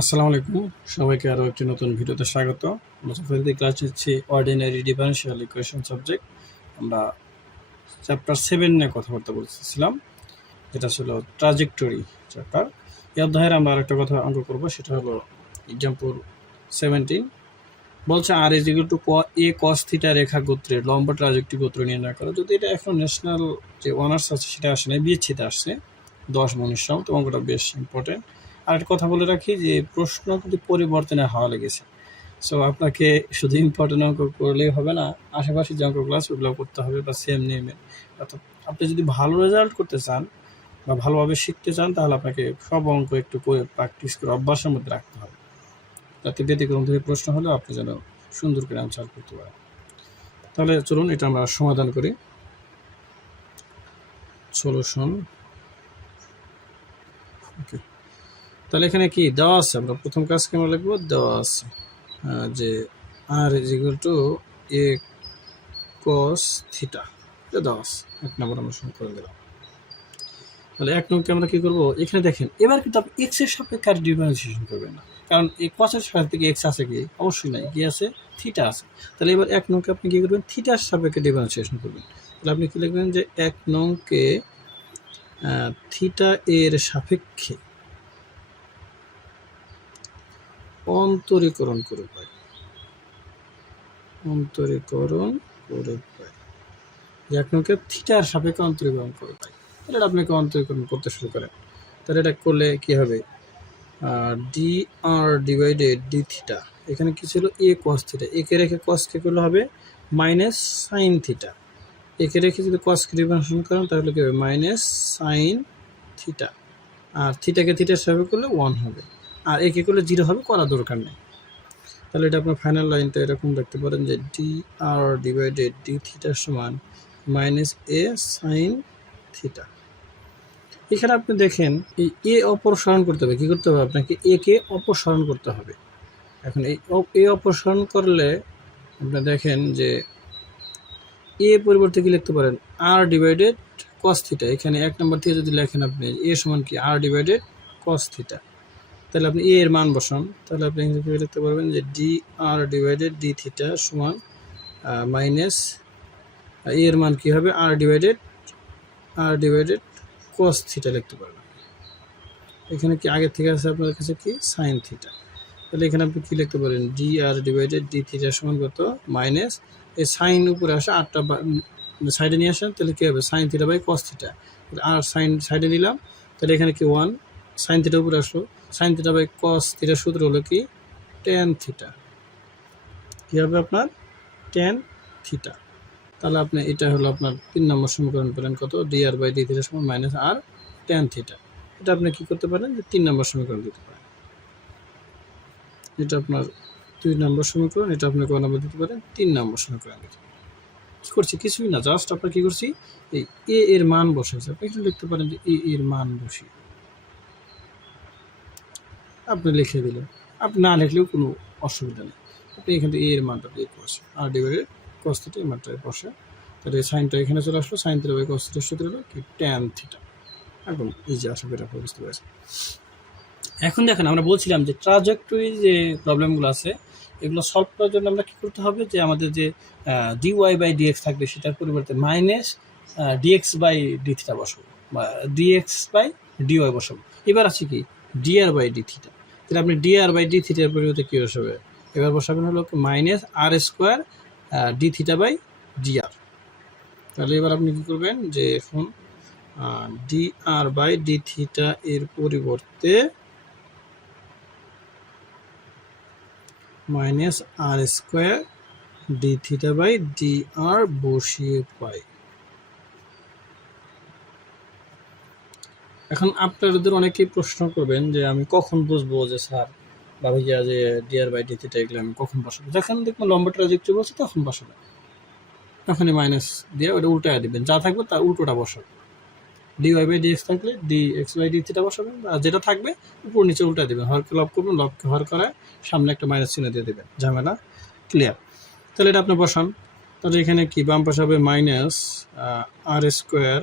আসসালামু আলাইকুম, সবাইকে আরও একটি নতুন ভিডিওতে স্বাগত। মুজাফফরদের ক্লাস হচ্ছে অর্ডিনারি ডিফারেনশিয়াল ইকুয়েশন সাবজেক্ট। আমরা চ্যাপ্টার 7 নিয়ে কথাবার্তা বলতেছিলাম, যেটা ছিল ট্রাজেক্টরি চ্যাপ্টার। এই অধ্যায়ের আমরা আরেকটা কথা অঙ্ক করবো, সেটা হলো এক্সাম্পল 17। বলছে R is equal to a cos theta রেখা গোত্রের লম্ব ট্রাজেক্টরি গোত্র নির্ণয় করো। যদি এটা এখন ন্যাশনাল যে অনার্স আছে সেটা আসে না, বিএসসিতে আসছে 10 মনীষম, তো অঙ্কটা বেশ ইম্পর্টেন্ট। আর একটা কথা বলে রাখি যে প্রশ্ন কিন্তু পরিবর্তনের হাওয়া লেগেছে। সো আপনাকে শুধু ইম্পর্টেন্ট অঙ্ক করলেই হবে না, আশেপাশে যে অঙ্কগুলো আছে ওগুলো করতে হবে বা সেম নিয়মে। অর্থাৎ আপনি যদি ভালো রেজাল্ট করতে চান বা ভালোভাবে শিখতে চান, তাহলে আপনাকে সব অঙ্ক একটু করে প্র্যাকটিস করে অভ্যাসের মধ্যে রাখতে হবে, যাতে ব্যতিক্রম থেকে প্রশ্ন হলেও আপনি যেন সুন্দর করে অ্যান্সার করতে পারেন। তাহলে চলুন এটা আমরা সমাধান করি। সলিউশন। ওকে, তাহলে এখানে কি দেওয়া আছে, আমরা প্রথম কাজ কেমন লিখবো, দেওয়া আছে যে R is equal to a cos theta, এটা দেওয়া আছে। 1 নম্বর আমরা শুরু করে দিলাম। তাহলে 1 নম্বরকে আমরা কি করবো, এখানে দেখেন এবার কিন্তু আপনি এক্স এর সাপেক্ষে আর ডিফারেন্সিয়েশন করবেন না, কারণ এই কসের সাপেক্ষে এক্স আছে কি, অবশ্যই নাই, কি আছে, থিটা আছে। তাহলে এবার 1 নম্বরকে আপনি কি করবেন, থিটার সাপেক্ষে ডিফারেন্সিয়েশন করবেন। তাহলে আপনি কি লিখবেন যে 1 নম্বরকে থিটা এর সাপেক্ষে অন্তরীকরণ করে পাই, অন্তরীকরণ করে পাই। 1 নম্বরকে থিটার সাপেক্ষে অন্তরীকরণ করে পাই। তাহলে এটা আপনাকে অন্তরীকরণ করতে শুরু করেন। তাহলে এটা করলে কি হবে, ডি আর ডিভাইডেড ডি থিটা, এখানে কি ছিল এ কস থিটা, একে রেখে কসকে করলে হবে মাইনাস সাইন থিটা, একে রেখে যদি কসকে ডিফারেন্সিয়েশন করেন তাহলে কি হবে মাইনাস সাইন থিটা, আর থিটাকে থিটার সাপেক্ষে করলে 1 হবে, আর একে করলে 0 হবে, করার দরকার নেই। তাহলে এটা আপনার ফাইনাল লাইনটা এরকম দেখতে পারেন যে ডি আর ডিভাইডেড ডি থিটার সমান মাইনাস এ সাইন থিটা। এখানে আপনি দেখেন এই এ অপসারণ করতে হবে, কি করতে হবে আপনাকে, এ কে অপসারণ করতে হবে। এখন এই এ অপসারণ করলে আপনি দেখেন যে এ পরিবর্তে কি লিখতে পারেন, আর ডিভাইডেড কস থিটা। এখানে 1 নম্বর থেকে যদি লেখেন আপনি এ সমান কি আর ডিভাইডেড কস থিটা, তাহলে আপনি এ এর মান বসান। তাহলে আপনি এখানে লিখতে পারবেন যে ডি আর ডিভাইডেড ডি থিটা সমান মাইনাস এর মান কি হবে, আর ডিভাইডেড কস থিটা লিখতে পারবেন। এখানে কি আগে থেকে আছে আপনার কাছে কি সাইন থিটা, তাহলে এখানে আপনি কি লিখতে পারেন, ডি আর ডিভাইডেড ডি থিটা সমান কত, মাইনাস এই সাইন উপরে আসে, আটটা সাইডে নিয়ে আসেন, তাহলে কি হবে sine theta by cos theta, আর সাইন সাইডে দিলাম, তাহলে এখানে কি 1, সাইন থিটা উপরে আসলো, সাইন থিটা বাই কস থিটার সূত্র হলো কি ট্যান থিটা, কি হবে আপনার ট্যান থিটা। তাহলে আপনি এটা হলো আপনার 3 নম্বর সমীকরণ পেলেন, কত, d r by D theta সমান মাইনাস আর ট্যান থিটা। এটা আপনি কি করতে পারেন, যে 3 নম্বর সমীকরণ দিতে পারেন। এটা আপনার 2 নম্বর সমীকরণ, এটা আপনি কয় নম্বর দিতে পারেন, 3 নম্বর সমীকরণ দিতে পারেন। কি করছি, কিছুই না, জাস্ট আপনার কি করছি, এই এ এর মান বসাইছে। আপনি এখানে লিখতে পারেন যে এ এর মান বসি, আপনি লিখে দিলেন, আপনি না লিখলেও কোনো অসুবিধা নেই। আপনি এখান থেকে এ এর মানটা দিয়ে বসে আর ডিভাইডেড কস থিটা এই মানটা বসে, তাহলে সাইনটা এখানে চলে আসলো, সাইন থিটা বাই কস থিটার সূত্র হলো কি ট্যান থিটা। এখন এই যে আশা করি আপনি বুঝতে পেরেছেন। এখন দেখেন আমরা বলছিলাম যে ট্রাজেক্টরি যে প্রবলেমগুলো আছে এগুলো সলভ করার জন্য আমরা কী করতে হবে, যে আমাদের যে ডিওয়াই বাই ডিএক্স থাকবে সেটার পরিবর্তে minus d x by D theta বসাবো, বা ডিএক্স বাই ডিওয়াই বসাবো। এবার আছে কি ডিআর বাই ডি থিটা, তাহলে আপনি ডিআর বাই ডি থিটার পরিবর্তে কী বসাবে, এবার বসাবেন হলো minus r square d theta by d r. তাহলে এবার আপনি কী করবেন, যে এখন ডিআর বাই ডি থিটা এর পরিবর্তে minus r square d theta by d r বসিয়ে পাই। এখন আপনাদের অনেকেই প্রশ্ন করবেন যে আমি কখন বুঝবো যে স্যার বা ভাইয়া যে ডিআর বাই ডি থিটা এগুলো আমি কখন বসাবো, যখন দেখবেন লম্বা ট্রাজেক্টরি বলছে তখন বসাবেন, তখনই মাইনাস দিয়ে ওটা উল্টায় দেবেন, যা থাকবে তার উল্টোটা বসাবেন। ডিওয়াই বাই ডিএক্স থাকলে D X by D theta বসাবেন, আর যেটা থাকবে উপর নিচে উল্টা দেবেন, হরকে লব করবেন, লবকে হর করায় সামনে একটা মাইনাস চিহ্ন দিয়ে দেবেন, ঝামেলা ক্লিয়ার। তাহলে এটা আপনি বসান। তাহলে এখানে কি বাম পাশে হবে minus r square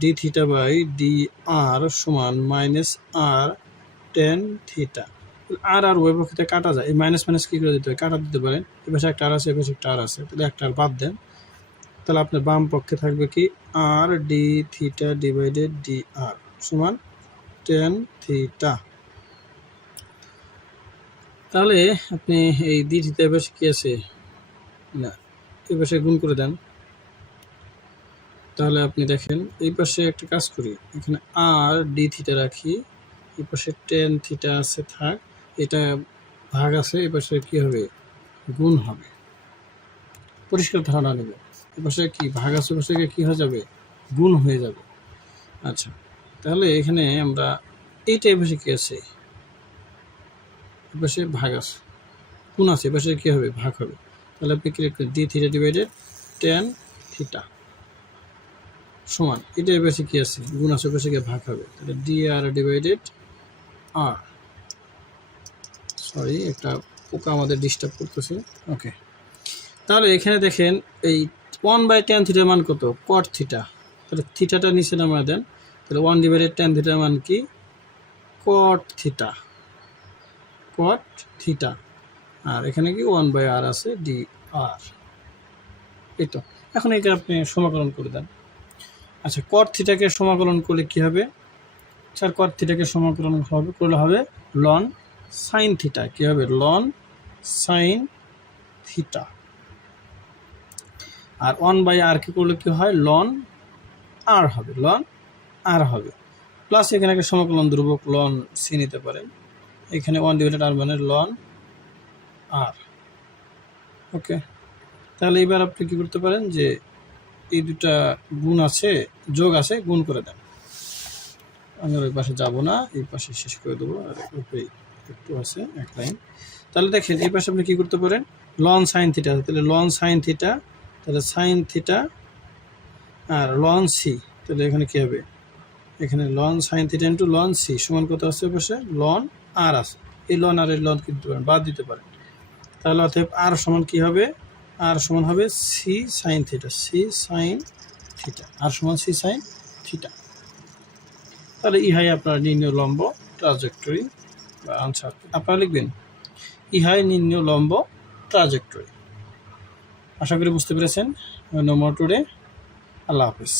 d theta by d r সমান মাইনাস আর টেন থিটা। আর আর উভয় পক্ষে কাটা যায়, এই মাইনাস মাইনাস কী করে দিতে হয়, কাটা দিতে পারেন। এ পাশে একটা আর আছে, এ পাশে একটা আর আছে, তাহলে একটা আর বাদ দেন। তাহলে আপনার বাম পক্ষে থাকবে কি আর D theta divided D r সমান টেন থিটা। তাহলে আপনি এই ডি থিটা এ পাশে কী আছে না, এই পাশে গুণ করে দেন। তাহলে আপনি দেখেন এই পাশে একটা কাজ করি, এখানে আর ডি থিটা রাখি, এই পাশে টেন থিটা আছে থাক, এটা ভাগ আছে, এই পাশে কী হবে গুণ হবে। পরিষ্কার ধারণা নেব, এই পাশে কি ভাগ আছে, পাশে কী হয়ে যাবে গুণ হয়ে যাবে। আচ্ছা, তাহলে এখানে আমরা এইটা এই পাশে কী আছে, এই পাশে ভাগ আছে, গুণ আছে, এই পাশে কী হবে ভাগ হবে। তাহলে আপনি কি লিখবেন D theta divided tan theta সমান এটা এ পাশে কী আছে গুণ আছে, পাশে গিয়ে ভাগ হবে, তাহলে ডি আর ডিভাইডেড আর। সরি, একটা পোকা আমাদের ডিস্টার্ব করতেছে। ওকে, তাহলে এখানে দেখেন এই 1/tan থিটার মান কত, কট থিটা। তাহলে থিটাটা নিচে নামিয়ে দেন, তাহলে 1/tan থিটার মান কি কট থিটা, কট থিটা। আর এখানে কি 1/r আছে ডি আর। এই তো, এখন এটা আপনি সমাকলন করে দেন। আচ্ছা, কট থিটাকে সমাকলন করলে কি হবে, স্যার কট থিটাকে সমাকলন হবে করলে হবে লন সাইন থিটা। কি হবে লন সাইন থিটা। আর 1/r কে করলে কি হয় লন আর হবে, লন আর হবে। প্লাস এখানে একটা সমাকলন ধ্রুবক লন সি নিতে পারেন, এখানে 1/r মানে লন আর। ওকে, তাহলে এবার আপনি কি করতে পারেন যে এই দুটা গুণ আছে যোগ আছে গুণ করে দেন। আমি ওই পাশে যাবো না, এই পাশে শেষ করে দেবো, আর একটু আছে এক লাইন। তাহলে দেখেন এই পাশে আপনি কী করতে পারেন লন সাইন থিটা, তাহলে লন সাইন থিটা, তাহলে সাইন থিটা আর লন সি, তাহলে এখানে কী হবে এখানে ln sine theta into ln C সমান কত আছে পাশে লন আর আছে, এই লন আর এর লন কিনতে পারেন বাদ দিতে পারেন। তাহলে অতএব আর সমান কী হবে, আর সমান হবে c sine theta, c sine theta, r সমান সি সাইন থিটা। তাহলে ইহাই আপনার নির্ণয় লম্ব ট্রাজেক্টরি বা আনসার। আপনারা লিখবেন ইহাই নির্ণয় লম্ব ট্রাজেক্টরি। আশা করি বুঝতে পেরেছেন। No more today. আল্লাহ হাফিজ।